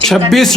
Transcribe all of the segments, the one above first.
26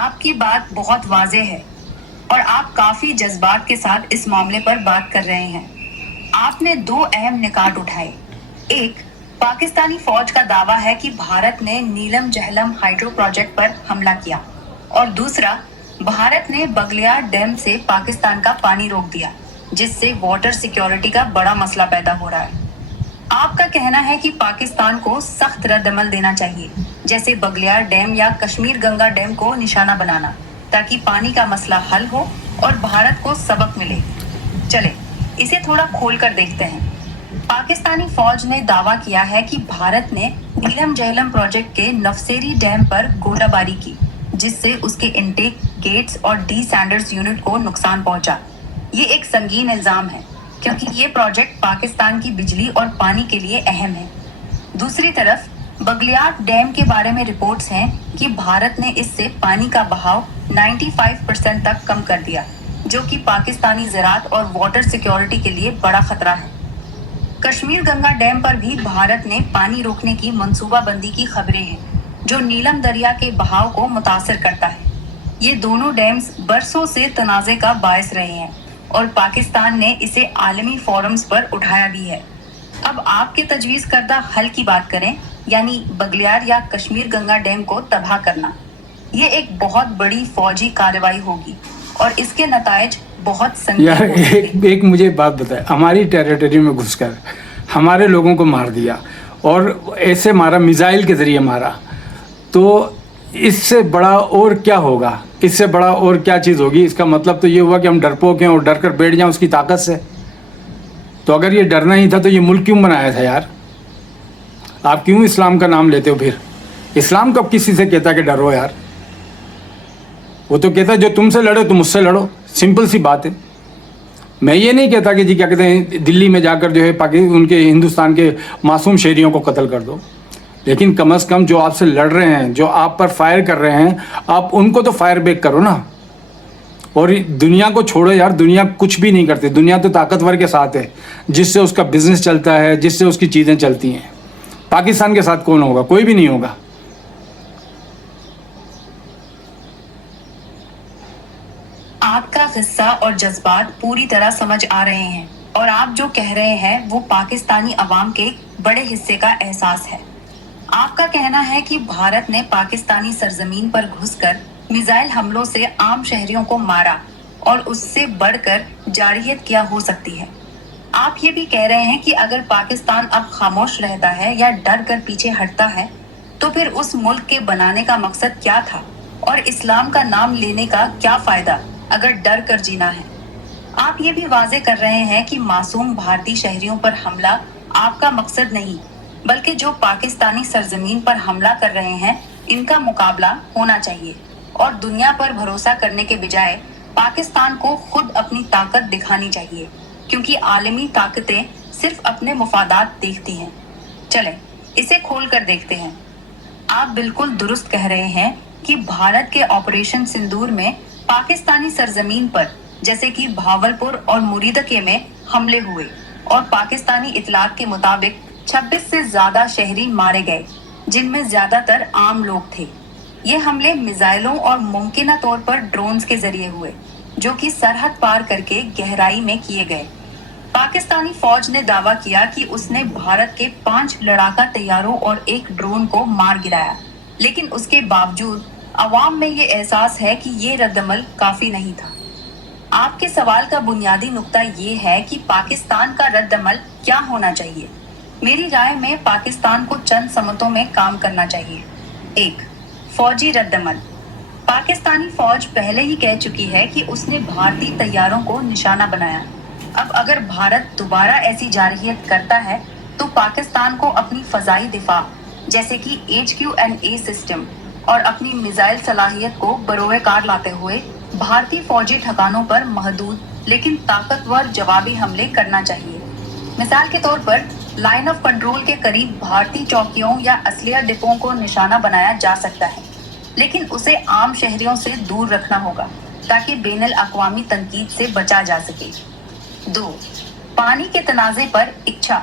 آپ کی بات بہت واضح ہے اور آپ کافی جذبات کے ساتھ اس معاملے پر بات کر رہے ہیں۔ آپ نے دو اہم نکات اٹھائے۔ ایک، پاکستانی فوج کا دعویٰ ہے کہ بھارت نے نیلم جہلم ہائیڈرو پروجیکٹ پر حملہ کیا، اور دوسرا، بھارت نے بگلیار ڈیم سے پاکستان کا پانی روک دیا، جس سے واٹر سیکیورٹی کا بڑا مسئلہ پیدا ہو رہا ہے۔ آپ کا کہنا ہے کہ پاکستان کو سخت رد عمل دینا چاہیے، جیسے بگلیار ڈیم یا کشمیر گنگا ڈیم کو نشانہ بنانا، تاکہ پانی کا مسئلہ حل ہو اور بھارت کو سبق ملے۔ چلیں اسے تھوڑا کھول کر دیکھتے ہیں۔ پاکستانی فوج نے دعویٰ کیا ہے کہ بھارت نے نیلم جہلم پروجیکٹ کے نفسیری ڈیم پر گولہ باری کی، جس سے اس کے انٹیک گیٹس اور ڈی سینڈرز یونٹ کو نقصان پہنچا۔ یہ ایک سنگین الزام ہے، کیونکہ یہ پروجیکٹ پاکستان کی بجلی اور پانی کے لیے اہم ہے۔ دوسری طرف بگلیار ڈیم کے بارے میں رپورٹس ہیں کہ بھارت نے اس سے پانی کا بہاؤ 95% تک کم کر دیا، جو کہ پاکستانی زراعت اور واٹر سیکیورٹی کے لیے بڑا خطرہ ہے۔ کشمیر گنگا ڈیم پر بھی بھارت نے پانی روکنے کی منصوبہ بندی کی خبریں ہیں، جو نیلم دریا کے بہاؤ کو متاثر کرتا ہے۔ یہ دونوں ڈیمز برسوں سے تنازع کا باعث رہے ہیں اور پاکستان نے اسے عالمی فورمز پر اٹھایا بھی ہے۔ اب آپ کے تجویز کردہ حل کی بات کریں، یعنی بگلیار یا کشمیر گنگا ڈیم کو تباہ کرنا۔ یہ ایک بہت بڑی فوجی کارروائی ہوگی اور اس کے نتائج بہت سنگین یار ہو سکتے ہیں۔ ایک مجھے بات بتائے، ہماری ٹیریٹری میں گھس کر ہمارے لوگوں کو مار دیا اور ایسے مارا، میزائل کے ذریعے مارا، تو اس سے بڑا اور کیا ہوگا؟ اس سے بڑا اور کیا چیز ہوگی؟ اس کا مطلب تو یہ ہوا کہ ہم ڈرپوک ہیں اور ڈر کر بیٹھ جائیں اس کی طاقت سے۔ تو اگر یہ ڈرنا ہی تھا تو یہ ملک کیوں بنایا تھا یار؟ آپ کیوں اسلام کا نام لیتے ہو پھر؟ اسلام کب کسی سے کہتا کہ ڈرو یار؟ وہ تو کہتا ہے جو تم سے لڑو تم اس سے لڑو، سمپل سی بات ہے۔ میں یہ نہیں کہتا کہ جی کیا کہتے ہیں دلی میں جا کر جو ہے ان کے ہندوستان کے معصوم شہریوں کو قتل کر دو، لیکن کم از کم جو آپ سے لڑ رہے ہیں، جو آپ پر فائر کر رہے ہیں، آپ ان کو تو فائر بیک کرو نا۔ اور دنیا کو چھوڑو یار، دنیا کچھ بھی نہیں کرتی، دنیا تو طاقتور کے ساتھ ہے، جس سے اس کا بزنس چلتا ہے، جس سے اس کی چیزیں چلتی ہیں۔ پاکستان کے ساتھ کون ہوگا؟ کوئی بھی نہیں ہوگا۔ آپ کا غصہ اور جذبات پوری طرح سمجھ آ رہے ہیں، اور آپ جو کہہ رہے ہیں وہ پاکستانی عوام کے بڑے حصے کا احساس ہے۔ آپ کا کہنا ہے کہ بھارت نے پاکستانی سرزمین پر گھس کر میزائل حملوں سے عام شہریوں کو مارا، اور اس سے بڑھ کر جارحیت کیا ہو سکتی ہے۔ آپ یہ بھی کہہ رہے ہیں کہ اگر پاکستان اب خاموش رہتا ہے یا ڈر کر پیچھے ہٹتا ہے تو پھر اس ملک کے بنانے کا مقصد کیا تھا، اور اسلام کا نام لینے کا کیا فائدہ اگر ڈر کر جینا ہے۔ آپ یہ بھی واضح کر رہے ہیں کہ معصوم بھارتی شہریوں پر حملہ آپ کا مقصد نہیں، بلکہ جو پاکستانی سرزمین پر حملہ کر رہے ہیں ان کا مقابلہ ہونا چاہیے، اور دنیا پر بھروسہ کرنے کے بجائے پاکستان کو خود اپنی طاقت دکھانی چاہیے، کیونکہ عالمی طاقتیں صرف اپنے مفادات دیکھتی ہیں۔ چلیں اسے کھول کر دیکھتے ہیں۔ آپ بالکل درست کہہ رہے ہیں کہ بھارت کے آپریشن سندور میں پاکستانی سرزمین پر جیسے کہ بھاولپور اور مریدکے میں حملے ہوئے، اور پاکستانی اطلاعات کے مطابق 26 سے زیادہ شہری مارے گئے، جن میں زیادہ تر عام لوگ تھے۔ یہ حملے میزائلوں اور ممکنہ طور پر ڈرونز کے ذریعے ہوئے، جو کہ سرحد پار کر کے گہرائی میں کیے گئے۔ پاکستانی فوج نے دعویٰ کیا کہ اس نے بھارت کے 5 لڑاکا طیاروں اور 1 ڈرون کو مار گرایا، لیکن اس کے باوجود عوام میں یہ احساس ہے کہ یہ رد عمل کافی نہیں تھا۔ آپ کے سوال کا بنیادی نقطہ یہ ہے کہ پاکستان کا رد عمل کیا ہونا چاہیے۔ میری رائے میں پاکستان کو چند سمتوں میں کام کرنا چاہیے۔ 1، فوجی رد عمل۔ پاکستانی فوج پہلے ہی کہہ چکی ہے کہ اس نے بھارتی طیاروں کو نشانہ بنایا۔ اب اگر بھارت دوبارہ ایسی جارحیت کرتا ہے تو پاکستان کو اپنی فضائی دفاع جیسے کہ HQNA سسٹم اور اپنی میزائل صلاحیت کو بروئے کار لاتے ہوئے بھارتی فوجی ٹھکانوں پر محدود لیکن طاقتور جوابی حملے کرنا چاہیے۔ مثال کے طور پر لائن آف کنٹرول کے قریب بھارتی چوکیوں یا اسلحہ ڈپوں کو نشانہ بنایا جا سکتا ہے، لیکن اسے عام شہریوں سے دور رکھنا ہوگا تاکہ بین الاقوامی تنقید سے بچا جا سکے۔ 2، پانی کے تنازع پر اچھا۔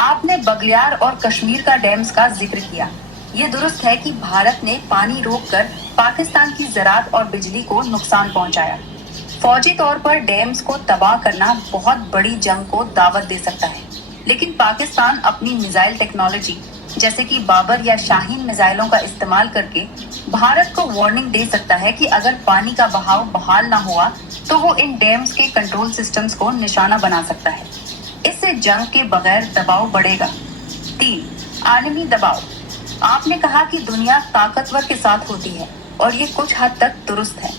آپ نے بگلیار اور کشمیر کا ڈیمز کا ذکر کیا، یہ درست ہے کہ بھارت نے پانی روک کر پاکستان کی زراعت اور بجلی کو نقصان پہنچایا۔ فوجی طور پر ڈیمز کو تباہ کرنا بہت بڑی جنگ کو دعوت دے سکتا ہے، لیکن پاکستان اپنی میزائل ٹیکنالوجی جیسے کہ بابر یا شاہین میزائلوں کا استعمال کر کے بھارت کو وارننگ دے سکتا ہے کہ اگر پانی کا بہاؤ بحال نہ ہوا تو وہ ان ڈیمز کے کنٹرول سسٹمز کو نشانہ بنا سکتا ہے۔ اس سے جنگ کے بغیر دباؤ بڑھے گا۔ 3. عالمی دباؤ۔ آپ نے کہا کہ دنیا طاقتور کے ساتھ ہوتی ہے اور یہ کچھ حد تک درست ہے،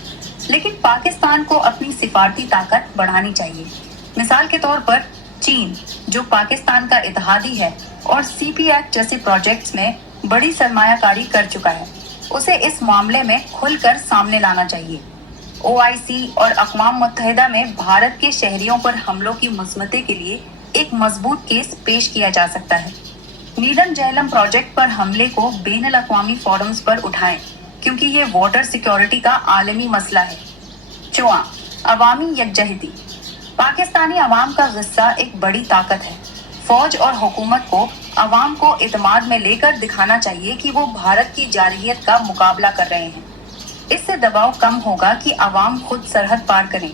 لیکن پاکستان کو اپنی سفارتی طاقت بڑھانی چاہیے۔ مثال کے طور پر چین، جو پاکستان کا اتحادی ہے اور CP ایکٹ جیسے پروجیکٹس میں بڑی سرمایہ کاری کر چکا ہے، اسے اس معاملے میں کھل کر سامنے لانا چاہیے۔ OIC اور اقوام متحدہ میں بھارت کے شہریوں پر حملوں کی مذمت کے لیے ایک مضبوط کیس پیش کیا جا سکتا ہے۔ نیلم جہلم پروجیکٹ پر حملے کو بین الاقوامی فورمز پر اٹھائیں کیونکہ یہ واٹر سیکیورٹی کا عالمی مسئلہ ہے۔ 4. عوامی یکجہتی۔ پاکستانی عوام کا غصہ ایک بڑی طاقت ہے۔ فوج اور حکومت کو عوام کو اعتماد میں لے کر دکھانا چاہیے کہ وہ بھارت کی جارحیت کا مقابلہ کر رہے ہیں۔ اس سے دباؤ کم ہوگا کہ عوام خود سرحد پار کریں۔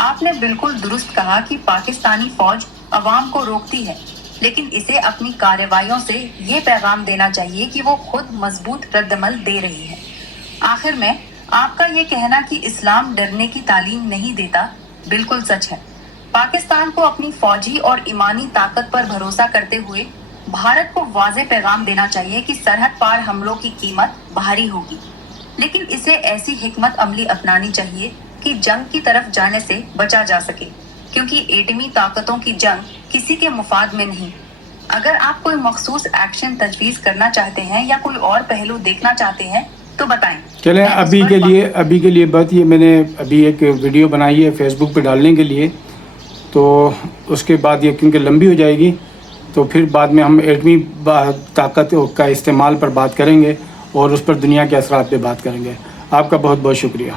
آپ نے بالکل درست کہا کہ پاکستانی فوج عوام کو روکتی ہے، لیکن اسے اپنی کارروائیوں سے یہ پیغام دینا چاہیے کہ وہ خود مضبوط رد عمل دے رہی ہے۔ آخر میں آپ کا یہ کہنا کہ اسلام ڈرنے کی تعلیم نہیں دیتا بالکل سچ ہے۔ پاکستان کو اپنی فوجی اور ایمانی طاقت پر بھروسہ کرتے ہوئے بھارت کو واضح پیغام دینا چاہیے کہ سرحد پار حملوں کی قیمت بھاری ہوگی، لیکن اسے ایسی حکمت عملی اپنانی چاہیے کہ جنگ کی طرف جانے سے بچا جا سکے، کیونکہ ایٹمی طاقتوں کی جنگ کسی کے مفاد میں نہیں۔ اگر آپ کوئی مخصوص ایکشن تجویز کرنا چاہتے ہیں یا کوئی اور پہلو دیکھنا چاہتے ہیں تو بتائیں۔ چلیں ابھی کے لیے بات یہ، میں نے ابھی ایک ویڈیو بنائی ہے فیس بک پہ ڈالنے کے لیے، تو اس کے بعد یہ کیونکہ لمبی ہو جائے گی تو پھر بعد میں ہم ایٹمی طاقت کا استعمال پر بات کریں گے اور اس پر دنیا کے اثرات پہ بات کریں گے۔ آپ کا بہت بہت شکریہ۔